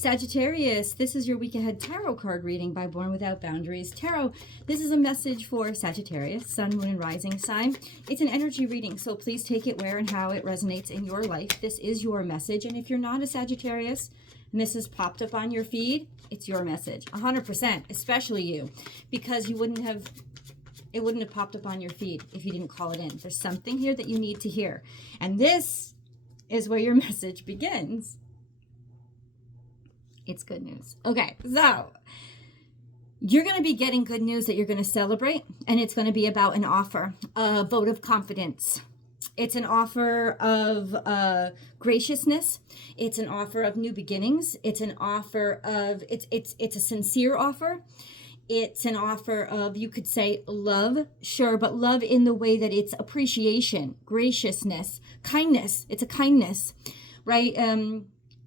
Sagittarius, this is your week ahead tarot card reading by Born Without Boundaries. Tarot, this is a message for Sagittarius, sun, moon, and rising sign. It's an energy reading, so please take it where and how it resonates in your life. This is your message, and if you're not a Sagittarius and this has popped up on your feed, it's your message, 100%, especially you, because it wouldn't have popped up on your feed if you didn't call it in. There's something here that you need to hear, and this is where your message begins. It's good news. Okay, so you're going to be getting good news that you're going to celebrate, and it's going to be about an offer, a vote of confidence. It's an offer of graciousness. It's an offer of new beginnings. It's an offer of, it's a sincere offer. It's an offer of, you could say love, sure, but love in the way that it's appreciation, graciousness, kindness. It's a kindness, right?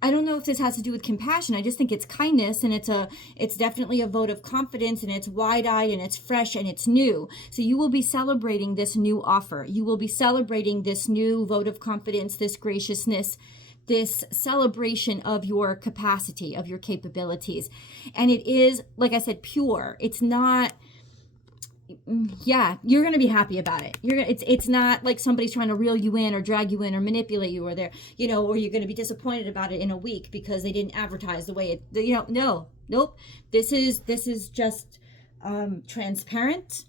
I don't know if this has to do with compassion. I just think it's kindness, and it's definitely a vote of confidence, and it's wide-eyed, and it's fresh, and it's new. So you will be celebrating this new offer. You will be celebrating this new vote of confidence, this graciousness, this celebration of your capacity, of your capabilities. And it is, like I said, pure. It's not, yeah, you're going to be happy about it. It's not like somebody's trying to reel you in or drag you in or manipulate you, or or you're going to be disappointed about it in a week because they didn't advertise the way nope. This is just transparent.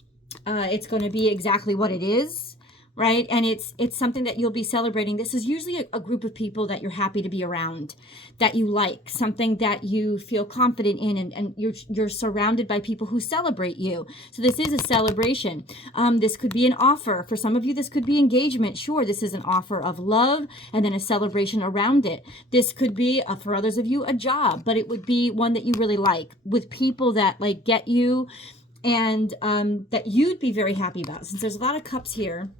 It's going to be exactly what it is. Right? And it's something that you'll be celebrating. This is usually a group of people that you're happy to be around, that you like, something that you feel confident in, and you're surrounded by people who celebrate you. So this is a celebration. This could be an offer. For some of you, this could be engagement. Sure, this is an offer of love and then a celebration around it. This could be, for others of you, a job, but it would be one that you really like, with people that like get you, and that you'd be very happy about. Since there's a lot of cups here,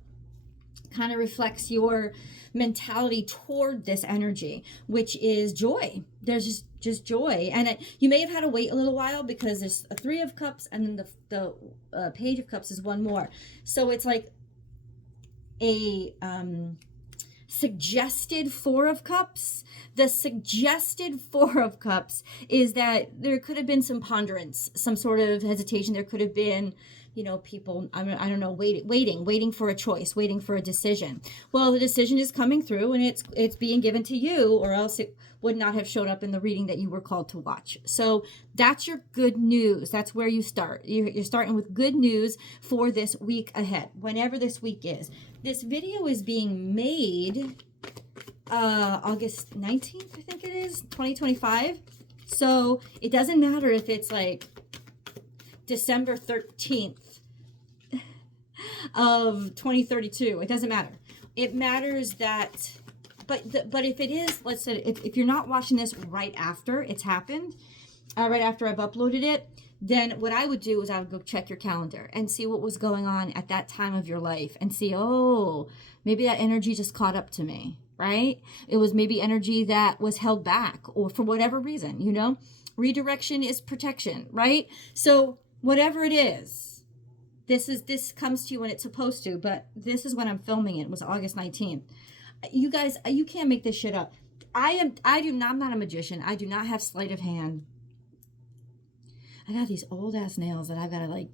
kind of reflects your mentality toward this energy, which is joy. There's just joy. And you may have had to wait a little while because there's a 3 of cups, and then the page of cups is one more. So it's like a suggested 4 of cups. The suggested 4 of cups is that there could have been some ponderance, some sort of hesitation. There could have been, people, I don't know, waiting for a choice, waiting for a decision. Well, the decision is coming through, and it's being given to you, or else it would not have showed up in the reading that you were called to watch. So that's your good news. That's where you start. You're starting with good news for this week ahead, whenever this week is. This video is being made August 19th, I think it is, 2025. So it doesn't matter if it's like December 13th of 2032. It doesn't matter. It matters that, but if it is, let's say, if you're not watching this right after it's happened, right after I've uploaded it, then what I would do is I would go check your calendar and see what was going on at that time of your life, and see, oh, maybe that energy just caught up to me, right? It was maybe energy that was held back, or for whatever reason, redirection is protection, right? So whatever it is, this comes to you when it's supposed to, but this is when I'm filming it. It was August 19th. You guys, you can't make this shit up. I'm not a magician. I do not have sleight of hand. I got these old ass nails that I've got to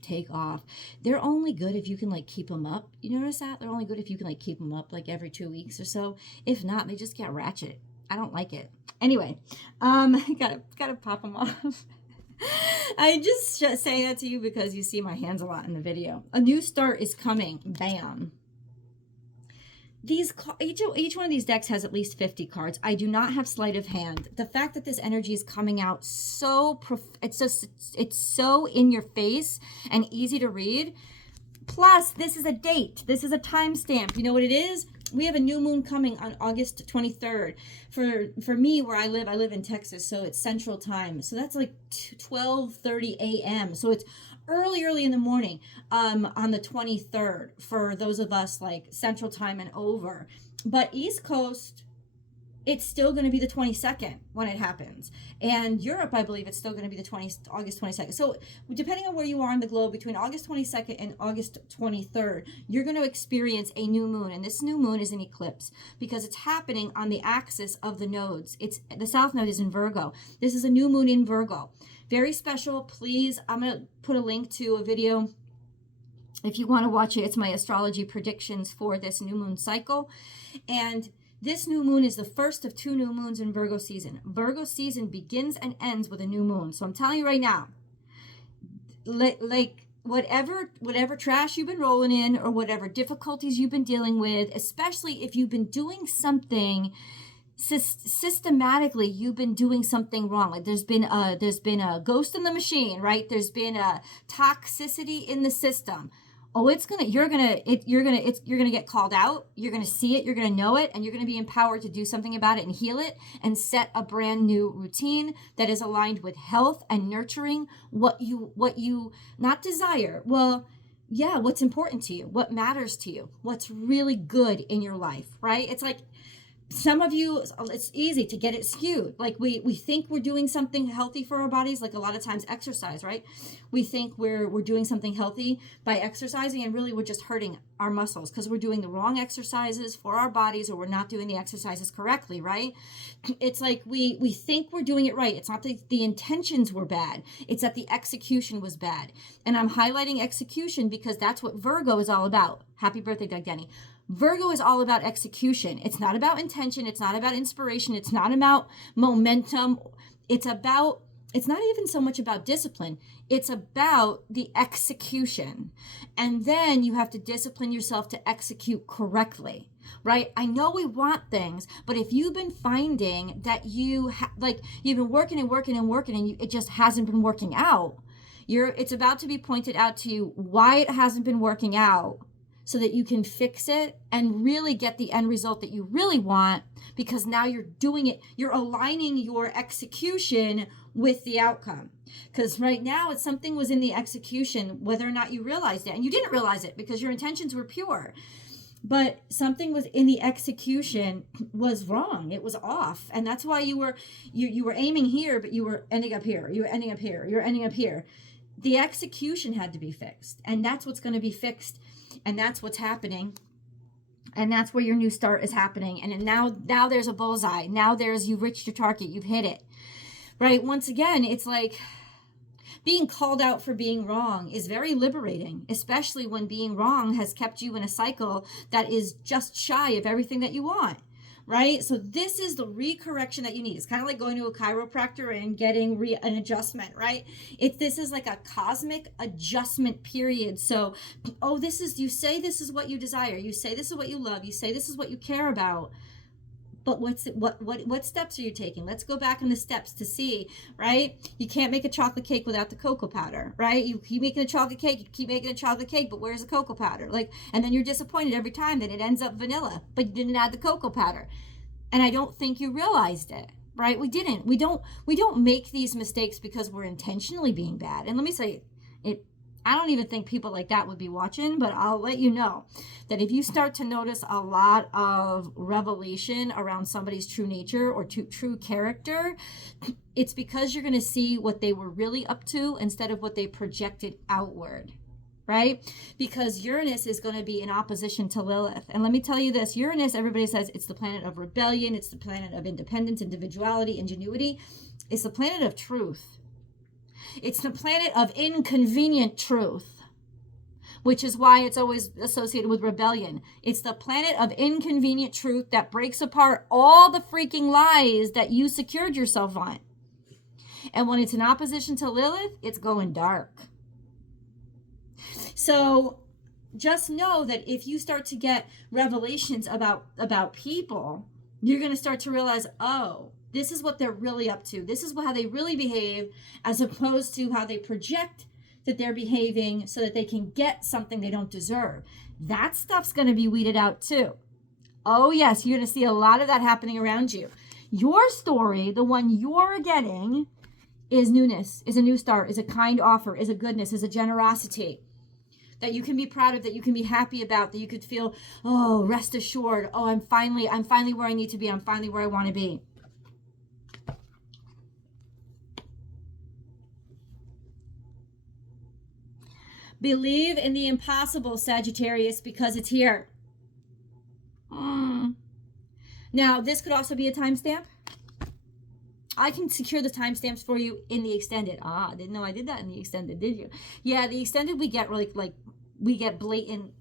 take off. They're only good if you can keep them up. You notice that? They're only good if you can keep them up every 2 weeks or so. If not, they just get ratchet. I don't like it. Anyway, gotta pop them off. I just say that to you because you see my hands a lot in the video. A new start is coming. Bam. Each one of these decks has at least 50 cards. I do not have sleight of hand. The fact that this energy is coming out it's so in your face and easy to read. Plus, this is a date. This is a timestamp. You know what it is? We have a new moon coming on August 23rd. For me, where I live in Texas, so it's Central Time. So that's 12:30 a.m. So it's early in the morning on the 23rd for those of us Central Time and over. But East Coast, it's still going to be the 22nd when it happens. And Europe, I believe it's still going to be August 22nd. So depending on where you are in the globe, between August 22nd and August 23rd, you're going to experience a new moon. And this new moon is an eclipse because it's happening on the axis of the nodes. The south node is in Virgo. This is a new moon in Virgo. Very special. Please, I'm going to put a link to a video if you want to watch it. It's my astrology predictions for this new moon cycle. And this new moon is the first of 2 new moons in Virgo season. Virgo season begins and ends with a new moon. So I'm telling you right now, like whatever trash you've been rolling in or whatever difficulties you've been dealing with, especially if you've been doing something systematically, you've been doing something wrong. Like there's been a ghost in the machine, right? There's been a toxicity in the system. Oh, you're gonna get called out. You're gonna see it. You're gonna know it, and you're gonna be empowered to do something about it and heal it and set a brand new routine that is aligned with health and nurturing what you not desire. Well, yeah, what's important to you, what matters to you, what's really good in your life, right? It's like some of you, it's easy to get it skewed. Like we think we're doing something healthy for our bodies, like a lot of times exercise, right? We think we're doing something healthy by exercising, and really we're just hurting our muscles because we're doing the wrong exercises for our bodies, or we're not doing the exercises correctly, right? It's like we think we're doing it right. It's not that the intentions were bad. It's that the execution was bad. And I'm highlighting execution because that's what Virgo is all about. Happy birthday, Doug Denny. Virgo is all about execution. It's not about intention. It's not about inspiration. It's not about momentum. It's not even so much about discipline. It's about the execution. And then you have to discipline yourself to execute correctly, right? I know we want things, but if you've been finding that you've been working and it just hasn't been working out, it's about to be pointed out to you why it hasn't been working out, so that you can fix it and really get the end result that you really want, because now you're doing it. You're aligning your execution with the outcome. Because right now something was in the execution, whether or not you realized it. And you didn't realize it because your intentions were pure. But something was in the execution was wrong. It was off. And that's why you were aiming here, but you were ending up here. You were ending up here. You're ending up here. The execution had to be fixed. And that's what's going to be fixed. And that's what's happening. And that's where your new start is happening. And now there's a bullseye. Now you've reached your target. You've hit it. Right? Once again, it's like being called out for being wrong is very liberating, especially when being wrong has kept you in a cycle that is just shy of everything that you want. Right? So this is the recorrection that you need. It's kind of like going to a chiropractor and getting an adjustment, right? This is like a cosmic adjustment period. So, you say this is what you desire. You say this is what you love. You say this is what you care about. But what steps are you taking? Let's go back in the steps to see, right? You can't make a chocolate cake without the cocoa powder, right? You keep making a chocolate cake, you keep making a chocolate cake, but where's the cocoa powder? And then you're disappointed every time that it ends up vanilla, but you didn't add the cocoa powder. And I don't think you realized it, right? We didn't. We don't make these mistakes because we're intentionally being bad. And let me say it. I don't even think people like that would be watching, but I'll let you know that if you start to notice a lot of revelation around somebody's true nature or true character, it's because you're going to see what they were really up to instead of what they projected outward, right? Because Uranus is going to be in opposition to Lilith. And let me tell you this, Uranus, everybody says it's the planet of rebellion. It's the planet of independence, individuality, ingenuity. It's the planet of truth. It's the planet of inconvenient truth, which is why it's always associated with rebellion. It's the planet of inconvenient truth that breaks apart all the freaking lies that you secured yourself on. And when it's in opposition to Lilith, it's going dark. So just know that if you start to get revelations about people, you're going to start to realize, this is what they're really up to. This is how they really behave, as opposed to how they project that they're behaving so that they can get something they don't deserve. That stuff's going to be weeded out too. Oh yes, you're going to see a lot of that happening around you. Your story, the one you're getting, is newness, is a new start, is a kind offer, is a goodness, is a generosity. that you can be proud of, that you can be happy about, that you could feel, oh, rest assured, oh, I'm finally where I need to be. I'm finally where I want to be. Believe in the impossible, Sagittarius, because it's here. Now, this could also be a timestamp. I can secure the timestamps for you in the extended. Ah, didn't know I did that in the extended, did you? Yeah, the extended we get like we get blatant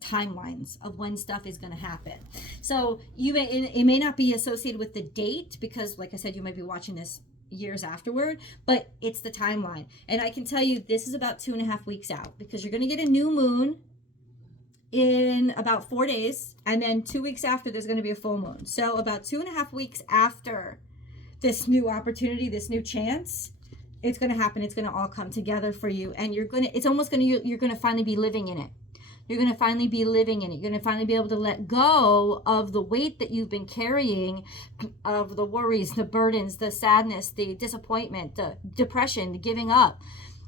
timelines of when stuff is going to happen. So it may not be associated with the date because, like I said, you might be watching this years afterward, but it's the timeline. And I can tell you this is about 2.5 weeks out because you're going to get a new moon in about 4 days, and then 2 weeks after there's going to be a full moon. So about 2.5 weeks after this new opportunity, this new chance, it's going to happen. It's going to all come together for you, and you're going to finally be living in it. You're going to finally be living in it. You're going to finally be able to let go of the weight that you've been carrying, of the worries, the burdens, the sadness, the disappointment, the depression, the giving up.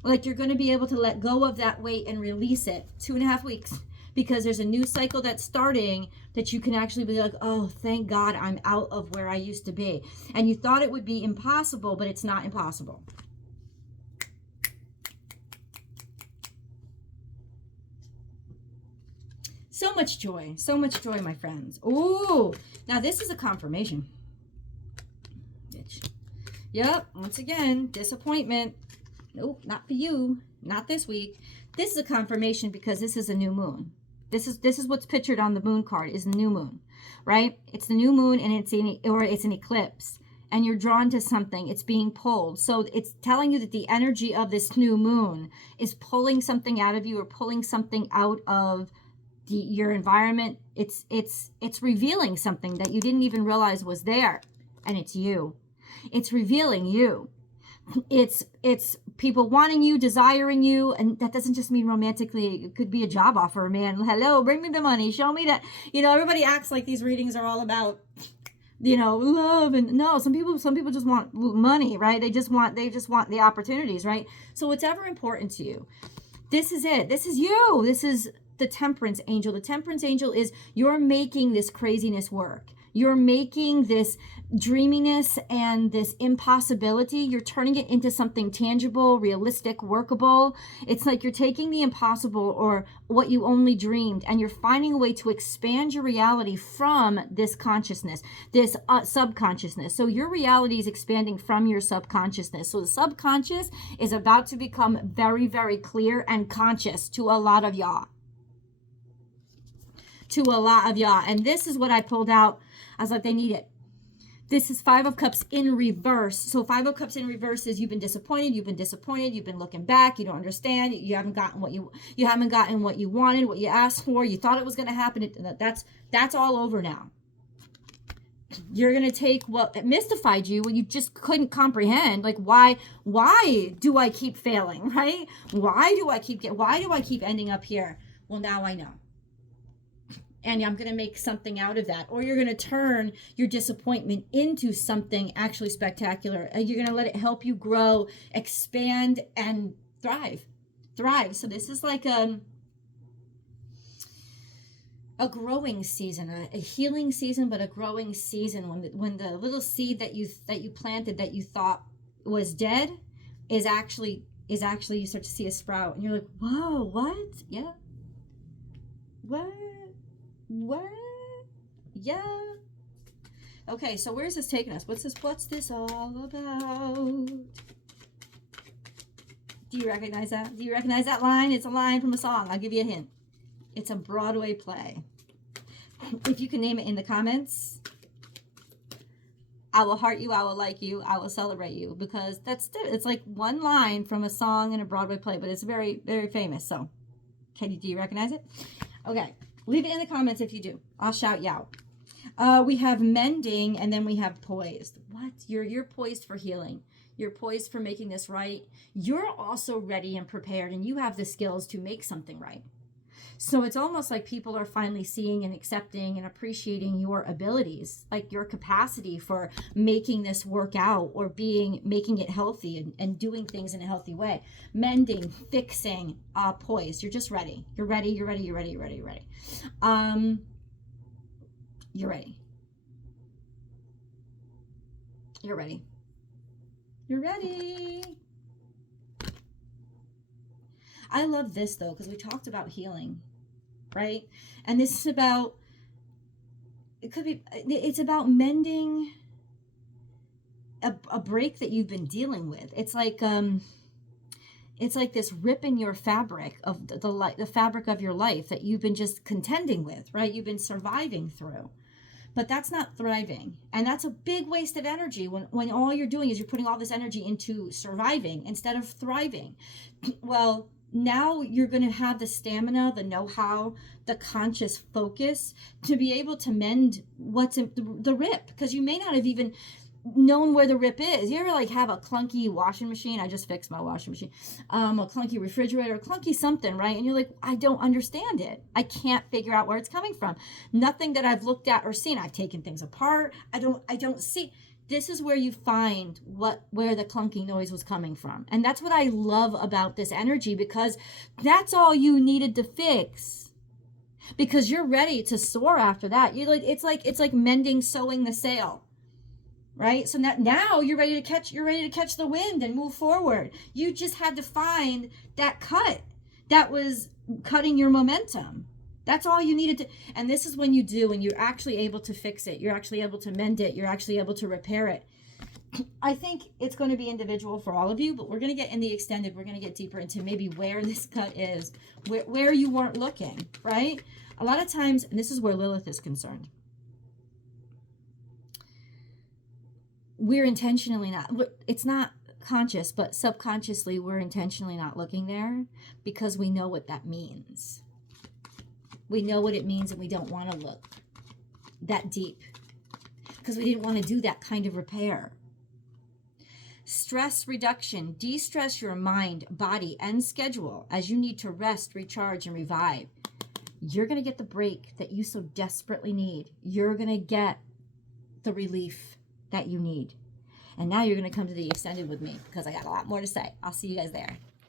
Like, you're going to be able to let go of that weight and release it. 2.5 weeks. Because there's a new cycle that's starting that you can actually be like, oh, thank God I'm out of where I used to be. And you thought it would be impossible, but it's not impossible. So much joy, my friends. Ooh, now this is a confirmation. Yep, once again, disappointment. Nope, not for you, not this week. This is a confirmation because this is a new moon. This is what's pictured on the moon card, is the new moon, right? It's the new moon, and it's an eclipse, and you're drawn to something. It's being pulled. So it's telling you that the energy of this new moon is pulling something out of you, or pulling something out of your environment. It's revealing something that you didn't even realize was there, and it's you. It's revealing you. It's people wanting you, desiring you, and that doesn't just mean romantically. It could be a job offer, man. Hello, bring me the money, show me that. Everybody acts like these readings are all about, love, and no, some people just want money, right? They just want the opportunities, right? So whatever important to you, this is it. This is you. This is the Temperance Angel. The Temperance Angel is, you're making this craziness work. You're making this dreaminess and this impossibility, you're turning it into something tangible, realistic, workable. It's like you're taking the impossible, or what you only dreamed, and you're finding a way to expand your reality from this consciousness, this subconsciousness. So your reality is expanding from your subconsciousness. So the subconscious is about to become very, very clear and conscious to a lot of y'all. And this is what I pulled out. I was like, they need it. This is 5 of Cups in reverse. So 5 of Cups in reverse is you've been disappointed, you've been looking back, you don't understand, you haven't gotten what you wanted, what you asked for, you thought it was going to happen. That's all over now. You're going to take what mystified you, what you just couldn't comprehend. Like, why do I keep failing, right? Why do I keep ending up here? Well, now I know. And I'm going to make something out of that. Or you're going to turn your disappointment into something actually spectacular. You're going to let it help you grow, expand, and thrive. So this is like a growing season, a healing season, but a growing season when the little seed that you planted that you thought was dead is actually you start to see a sprout, and you're like, whoa, what? Yeah. What? Yeah. Okay, so where's this taking us? What's this all about? Do you recognize that? Do you recognize that line? It's a line from a song. I'll give you a hint. It's a Broadway play. If you can name it in the comments, I will heart you, I will like you, I will celebrate you, because it's like one line from a song in a Broadway play, but it's very, very famous. So, do you recognize it? Okay. Leave it in the comments if you do. I'll shout you out. We have mending, and then we have poised. What? You're poised for healing. You're poised for making this right. You're also ready and prepared, and you have the skills to make something right. So it's almost like people are finally seeing and accepting and appreciating your abilities, like your capacity for making this work out or making it healthy and doing things in a healthy way. Mending, fixing, poised. You're just ready. You're ready. You're ready. You're ready. You're ready. You're ready. You're ready. You're ready. You're ready. I love this though, because we talked about healing, right? And this is about, it's about mending a break that you've been dealing with. It's like this rip in your fabric of the fabric of your life that you've been just contending with, right? You've been surviving through. But that's not thriving. And that's a big waste of energy when all you're doing is you're putting all this energy into surviving instead of thriving. Well, now you're going to have the stamina, the know-how, the conscious focus to be able to mend what's in the rip, because you may not have even known where the rip is. You ever like have a clunky washing machine? I just fixed my washing machine. A clunky refrigerator, clunky something, right? And you're like, I don't understand it. I can't figure out where it's coming from. Nothing that I've looked at or seen. I've taken things apart. I don't see. This is where you find where the clunky noise was coming from. And that's what I love about this energy, because that's all you needed to fix. Because you're ready to soar after that. You're like, it's like mending, sewing the sail. Right? So now you're ready to catch the wind and move forward. You just had to find that cut that was cutting your momentum. That's all you needed to. And this is when you do, and you're actually able to fix it. You're actually able to mend it. You're actually able to repair it. I think it's going to be individual for all of you, but we're going to get in the extended. We're going to get deeper into maybe where this cut is, where you weren't looking, right? A lot of times, and this is where Lilith is concerned, we're intentionally not, it's not conscious, but subconsciously we're intentionally not looking there because we know what that means. We know what it means, and we don't want to look that deep because we didn't want to do that kind of repair. Stress reduction. De-stress your mind, body, and schedule as you need to rest, recharge, and revive. You're going to get the break that you so desperately need. You're going to get the relief that you need. And now you're going to come to the extended with me because I got a lot more to say. I'll see you guys there.